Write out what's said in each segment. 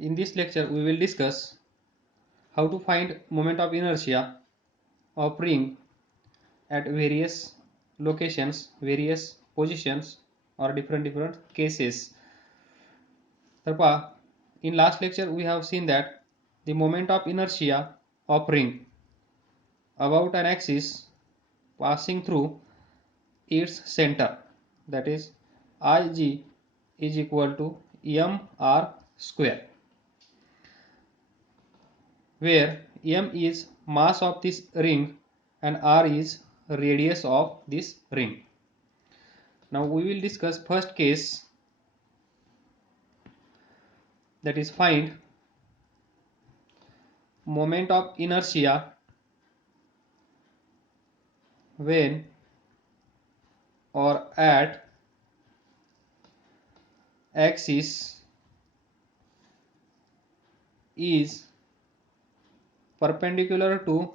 In this lecture, we will discuss how to find moment of inertia of ring at various locations, various positions, or different cases. तर पहा, in last lecture we have seen that the moment of inertia of ring about an axis passing through its center, that is Ig is equal to mr square, where m is mass of this ring and r is radius of this ring. Now we will discuss first case, that is find moment of inertia when or at axis is perpendicular to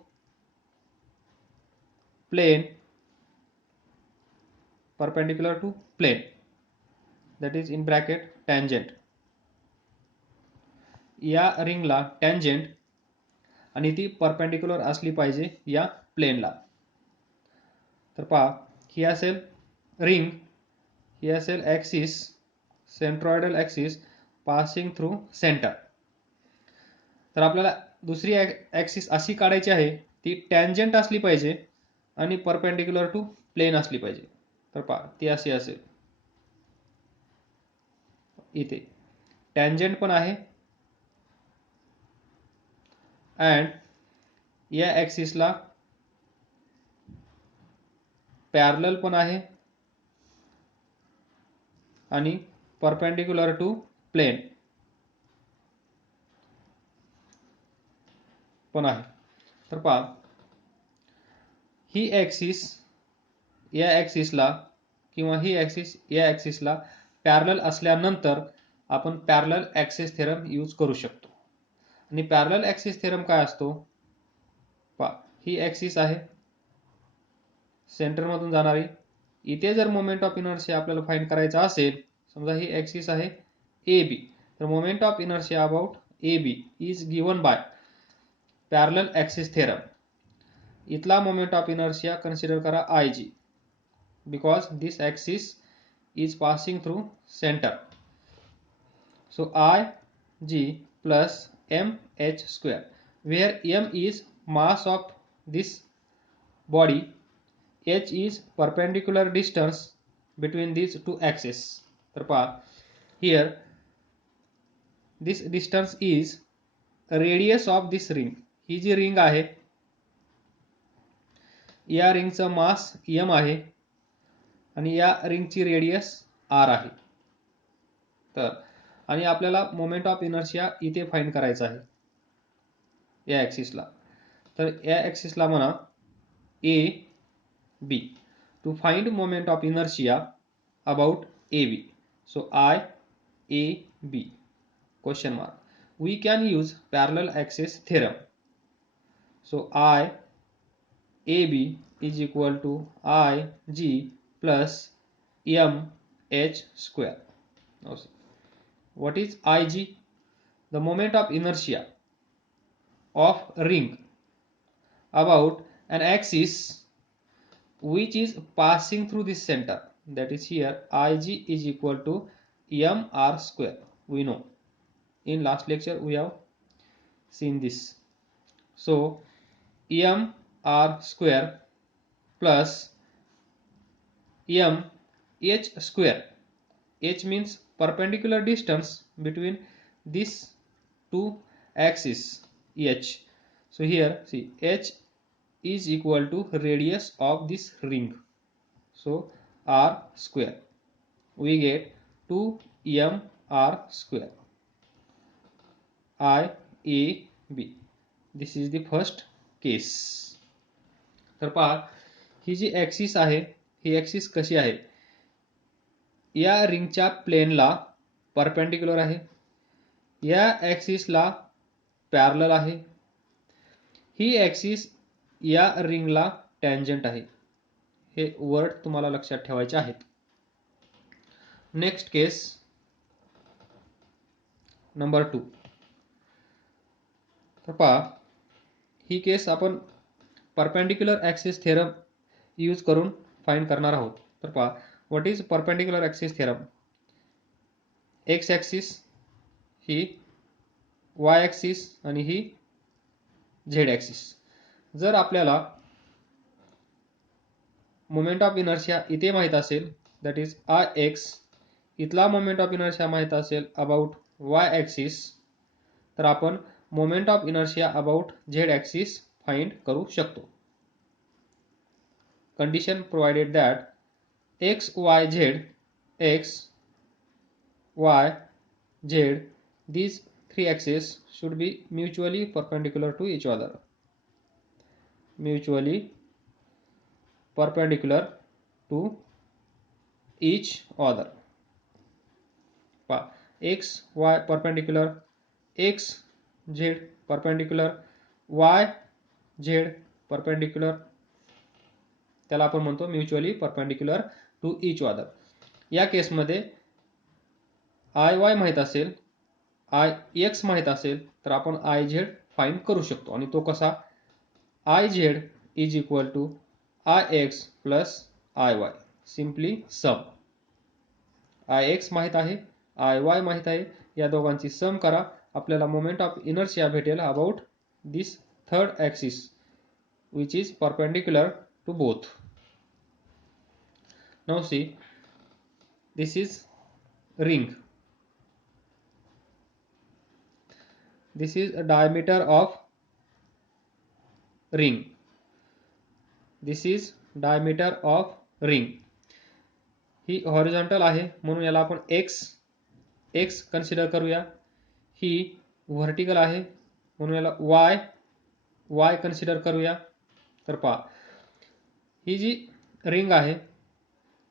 plane, that is in bracket tangent. या रिंगला tangent आणि ती perpendicular असली पाहिजे या प्लेनला. तर पहा, ही असेल रिंग, ही असेल axis, centroidal axis passing through centre. तर आपल्याला दुसरी ॲक्सिस अशी काढायची आहे, ती टँजेंट असली पाहिजे आणि परपेंडिक्युलर टू प्लेन असली पाहिजे. तर पहा, ती अशी असेल. इथे टँजेंट पण आहे अँड या ॲक्सिसला पॅरलल पण आहे आणि परपेंडिक्युलर टू प्लेन पण आहे. तर पहा, ही ॲक्सिस या ॲक्सिसला किंवा ही ॲक्सिस या ॲक्सिसला पॅरलल असल्यानंतर आपण पॅरलल ॲक्सिस थेरम यूज करू शकतो. आणि पॅरलल ॲक्सिस थेरम काय असतो? पहा, ही ॲक्सिस आहे सेंटरमधून जाणारी. इथे जर मोमेंट ऑफ इनर्शिया आपल्याला फाइंड करायचा असेल, समजा ही ॲक्सिस आहे ए बी, तर moment of inertia about A B is given by parallel axis theorem. इथला मोमेंट ऑफ इनर्शिया कन्सिडर करा I G, because this axis is passing through center. So Ig plus mh square, where m is mass of this body, h is perpendicular distance between these two axes. तर पहा, here this distance is radius of this ring. ही जी ring आहे, या रिंगचं मास m आहे आणि या रिंगची radius r आहे. तर आणि आपल्याला मोमेंट ऑफ इनर्शिया इथे फाइंड करायचा आहे या ॲक्सिसला. तर या ॲक्सिसला म्हणा A B. To find moment of inertia about A B, so I A B question mark, we can use parallel axis theorem. So I A B is equal to I G plus mh square. Now, what is Ig? The moment of inertia of ring about an axis which is passing through this center, that is here Ig is equal to mr square. We know in last lecture we have seen this. So mr square plus m h square. H means perpendicular distance between these two axes h. So here see, h is equal to radius of this ring, so r square. We get 2mr square. I A B. This is the first case. तर पहा, ही जी axis आहे, ही axis कशी आहे? या रिंगच्या प्लेनला perpendicular आहे, या ॲक्सिसला parallel आहे, ही ॲक्सिस या रिंगला टँजेंट आहे. हे वर्ड तुम्हाला लक्षात ठेवायचे आहेत. नेक्स्ट केस नंबर 2. तर पहा ही केस आपण परपेंडिक्युलर ॲक्सिस थेरम यूज करून फाइंड करणार आहोत. तर पहा what is perpendicular axis theorem. X axis he Y axis आणि ही झेड ॲक्सिस. जर आपल्याला मोमेंट ऑफ इनर्शिया इथे माहीत असेल दॅट इज आय एक्स, इथला मोमेंट ऑफ इनर्शिया माहीत असेल अबाउट वाय ॲक्सिस, तर आपण moment of inertia about Z axis find करू शकतो. Condition provided that x Y Z, x Y Z, these three axes should be mutually perpendicular to each other. Mutually perpendicular to each other. X y perpendicular, x z perpendicular, y z perpendicular, त्याला आपण म्हणतो mutually perpendicular to each other. या केसमध्ये I Y माहीत असेल, I X माहीत असेल, तर आपण आय झेड फाइंड करू शकतो. आणि तो कसा, I Z is equal to I X plus I Y, simply sum. I X माहीत आहे, आय वाय माहीत आहे, या दोघांची सम करा, आपल्याला मोमेंट ऑफ इनर्शिया भेटेल about this third axis which is perpendicular to both. Now see, this is ring. This is a diameter of ring. This is diameter of ring. He horizontal आहे म्हणून याला आपण x कन्सिडर करूया. ही vertical आहे म्हणून याला y consider करूया. तर पहा ही जी रिंग आहे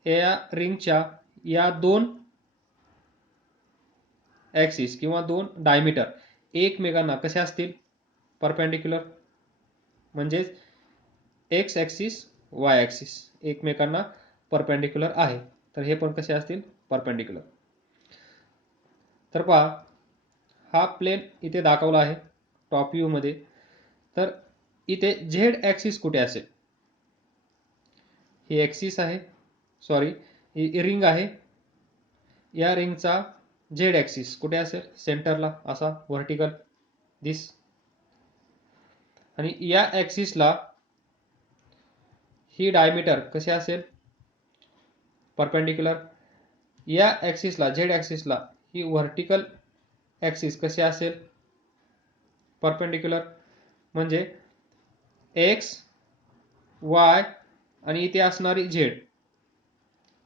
या रिंगच्या या दोन ॲक्सिस किंवा दोन डायमीटर एकमेकांना कसे असतील, परपेंडिक्युलर. म्हणजेच एक्स ॲक्सिस वाय ॲक्सिस एकमेकांना परपेंडिक्युलर आहे, तर हे पण कसे असतील, परपेंडिक्युलर. तर पहा हा प्लेन इथे दाखवला आहे टॉप व्ह्यू मध्ये. तर इथे झेड ॲक्सिस कुठे असेल, ही ॲक्सिस आहे, सॉरी ही रिंग आहे, या रिंगचा झेड ॲक्सिस कुठे असेल, सेंटरला असा व्हर्टिकल दिस. आणि या ॲक्सिसला ही डायमीटर कसे असेल, परपेंडिक्युलर. या ॲक्सिसला झेड ॲक्सिसला ही व्हर्टिकल ॲक्सिस कसे असेल, परपेंडिक्युलर. म्हणजे एक्स वाय आणि इथे असणारी झेड,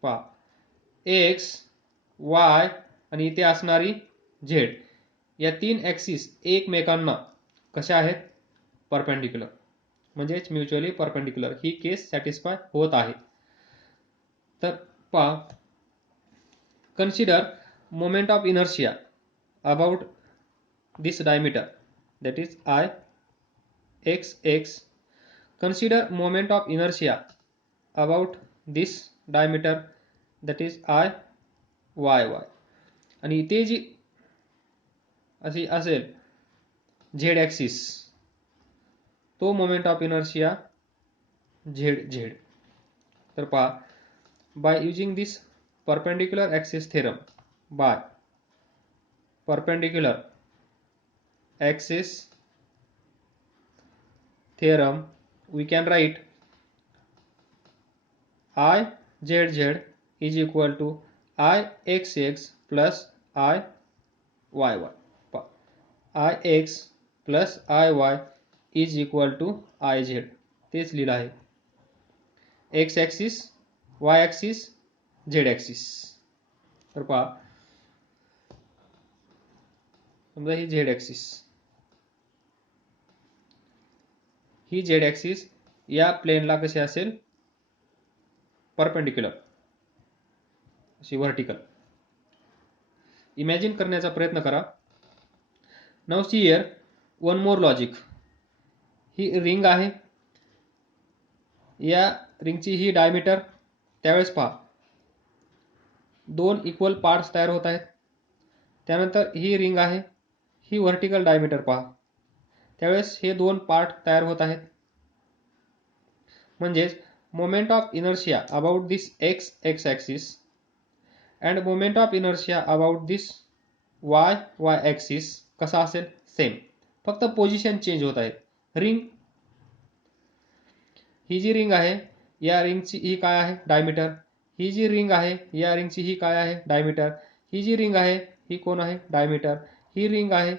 पहा एक्स वाय आणि इथे असणारी झेड, या तीन ॲक्सिस एकमेकांना कशा आहेत, परपेंडिक्युलर. म्हणजेच म्युच्युअली परपेंडिक्युलर. ही केस सॅटिस्फाय होत आहे. तर पहा consider moment of inertia about this diameter, that is I x. Consider moment of inertia about this diameter, that is I y. आणि इथे जी अशी असेल झेड ॲक्सिस, तो मोमेंट ऑफ इनर्शिया झेड. तर पहा by using this perpendicular axis theorem, by perpendicular axis theorem we can write I z is equal to I x plus I y. I x plus I y is equal to I z. तेच लिहिलं आहे, x axis y axis Z axis. तर पहा समजा ही Z axis, ही Z axis या प्लेनला कशी असेल, परपेंडिक्युलर, अशी व्हर्टिकल. इमॅजिन करण्याचा प्रयत्न करा. Now see here one more logic. He ring आहे, या रिंगची ही डायमीटर, त्यावेळेस पहा दोन इक्वल पार्ट्स तयार होत आहेत. त्यानंतर ही रिंग आहे, ही व्हर्टिकल डायमीटर पहा, त्यावेळेस हे दोन पार्ट तयार होत आहेत. म्हणजेच moment of inertia about this x axis and moment of inertia about this Y axis कसा असेल? सेम, फक्त पोझिशन चेंज होत आहेत. रिंग, ही जी रिंग आहे या रिंगची ही काय आहे? डायमीटर. ही जी रिंग आहे या रिंगची ही काय आहे? डायमीटर. ही जी रिंग आहे ही कोण आहे? डायमीटर. ही रिंग आहे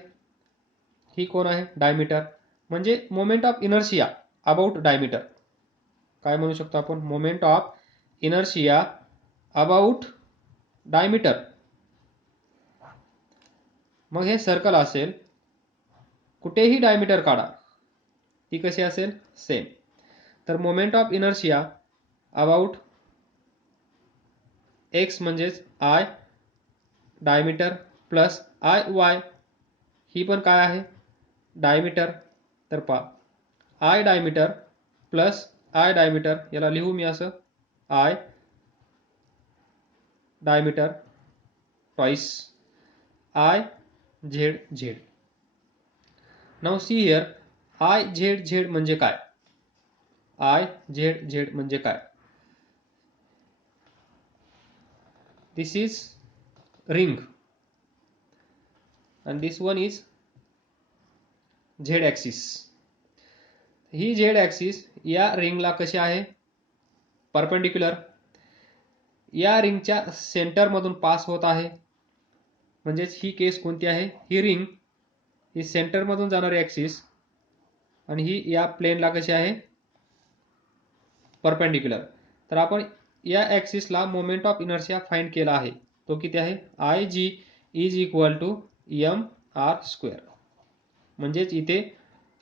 ही कोण आहे? डायमीटर. म्हणजे moment of inertia about diameter. काय म्हणू शकतो आपण? Moment of inertia about diameter. मग हे सर्कल असेल, कुठेही डायमीटर काढा, ती कशी असेल? सेम. तर moment of inertia about X म्हणजेच I diameter plus I Y, ही पण काय आहे? डायमीटर. तर पहा I diameter plus I diameter, याला लिहू मी असं I diameter twice I Z Z. Now see here, I Z Z म्हणजे काय? आय झेड झेड म्हणजे काय? This is ring and this one is z axis. ही z ॲक्सिस या रिंगला कशी आहे? परपेंडिक्युलर. या रिंगच्या सेंटर मधून पास होत आहे. म्हणजेच ही केस कोणती आहे? ही रिंग ही सेंटर मधून जाणारी ॲक्सिस आणि ही या प्लेनला कशी आहे? परपेंडिक्युलर. तर आपण या ॲक्सिसला मोमेंट ऑफ इनर्शिया फाइंड केला आहे. तो किती आहे? I G is equal to M R square. म्हणजेच इथे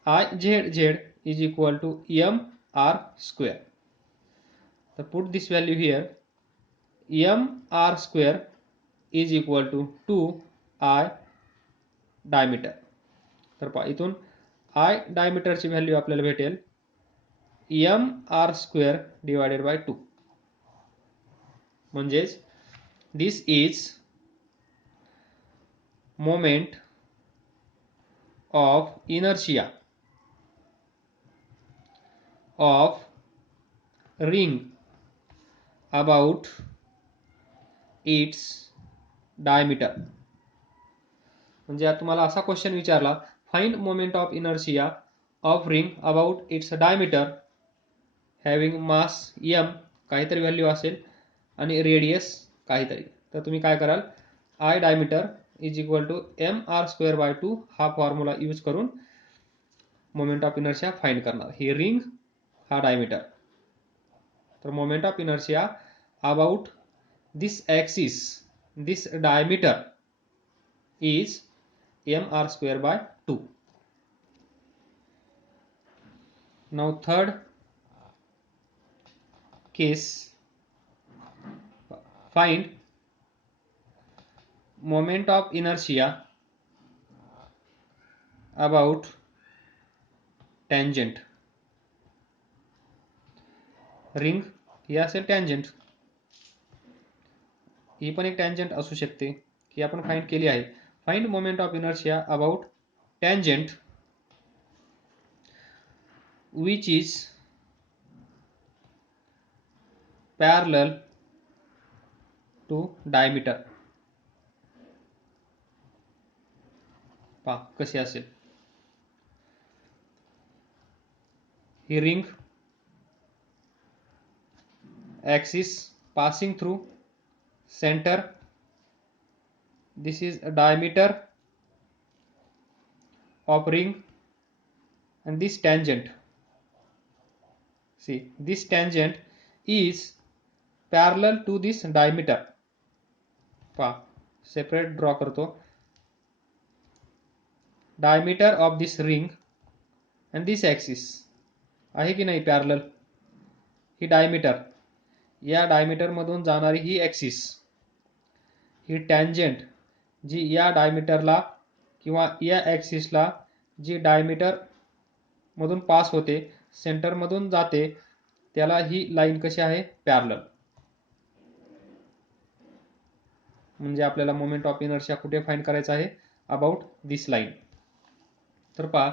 I Z Z is equal to M R square. तर put this value here. M R square is equal to 2 I diameter. तर पहा इथून आय डायमीटरची व्हॅल्यू आपल्याला भेटेल M R square divided by 2. म्हणजेच this is moment of inertia of ring about its diameter. म्हणजे आता तुम्हाला असा क्वेश्चन विचारला, find moment of inertia of ring about its diameter having mass m, काहीतरी व्हॅल्यू असेल, आणि रेडियस काहीतरी. तर तुम्ही काय कराल? I diameter is equal to M R square by 2 हा फॉर्म्युला यूज करून मोमेंट ऑफ इनर्शिया फाइंड करणार. ही रिंग, हा डायमीटर. तर moment of inertia about this axis, this diameter is mr square by 2. Now third case, find moment of inertia about tangent. Ring ही असेल tangent, ही पण एक tangent असू शकते, ही आपण फाइंड केली आहे. Find moment of inertia about tangent which is parallel to diameter. पहा कशी असेल. ही ring, axis passing through center, this is a diameter of ring, and this tangent, see this tangent is parallel to this diameter. पहा separate draw करतो. diameter of this ring and this axis आहे की नाही parallel? ही diameter, या diameter मधून जाणारी ही axis, ही tangent जी या डायमीटरला किंवा या ॲक्सिसला जी डायमीटर मधून पास होते, सेंटर मधून जाते, त्याला ही लाईन कशी आहे? पॅरलल. म्हणजे आपल्याला मोमेंट ऑफ इनर्शिया कुठे फाइंड करायचा आहे? About this line. तर पहा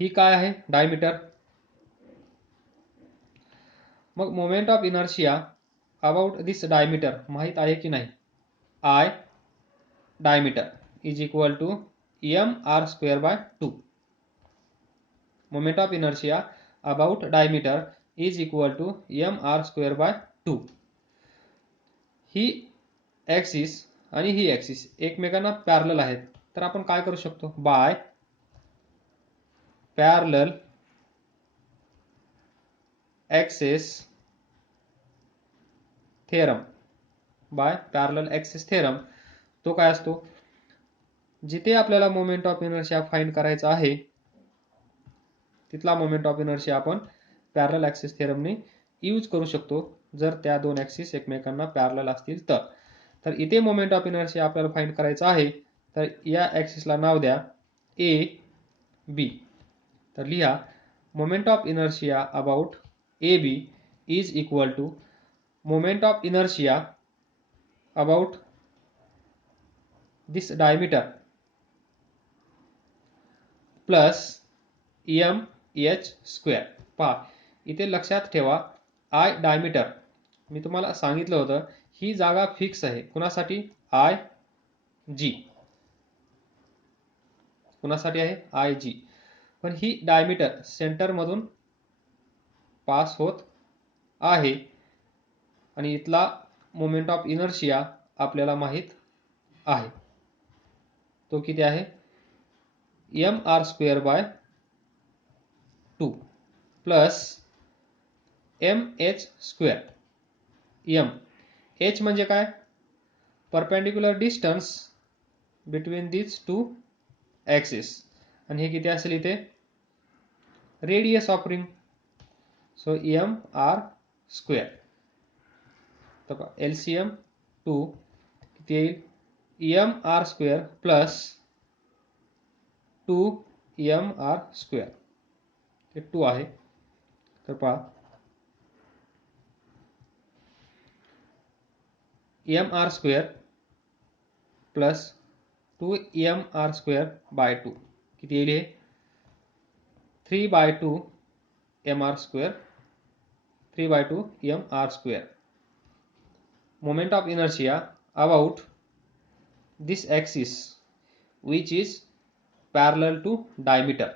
ही काय आहे? डायमीटर. मग moment of inertia about this diameter माहित आहे की नाही? I diameter is equal to mr²/2. Moment of inertia about diameter is equal to mr²/2. ही ॲक्सिस आणि ही ॲक्सिस एकमेकांना पॅरलल आहेत, तर आपण काय करू शकतो? By parallel axis theorem. By parallel axis theorem तो काय असतो? जिथे आपल्याला मोमेंट ऑफ इनर्शिया फाइंड करायचा आहे तिथला मोमेंट ऑफ इनर्शिया आपण पॅरलल ॲक्सिस थेरमने यूज करू शकतो, जर त्या दोन ॲक्सिस एकमेकांना पॅरलल असतील तर. तर इथे मोमेंट ऑफ इनर्शिया आपल्याला फाइंड करायचा आहे, तर या ॲक्सिसला नाव द्या ए बी. तर लिहा moment of inertia about A B is equal to moment of inertia about this diameter plus mh². पहा इथे लक्षात ठेवा, आय डायमीटर मी तुम्हाला सांगितलं होतं ही जागा फिक्स आहे. कुणासाठी? आय जी. कुणासाठी आहे? आय जी. पण ही डायमीटर सेंटरमधून पास होत आहे आणि इथला मोमेंट ऑफ इनर्शिया आपल्याला माहित आहे. तो किती आहे? mr²/2 plus mh². m h म्हणजे काय? Perpendicular distance between these two axis. आणि हे किती असेल इथे? Radius of ring. So mr². तर LCM 2 किती येईल? mr² plus 2mr². हे 2 आहे. तर पहा mr² प्लस 2mr²/2 किती येईल? हे 3/2 mr². 3/2 mr². Moment of inertia about this axis which is parallel to diameter.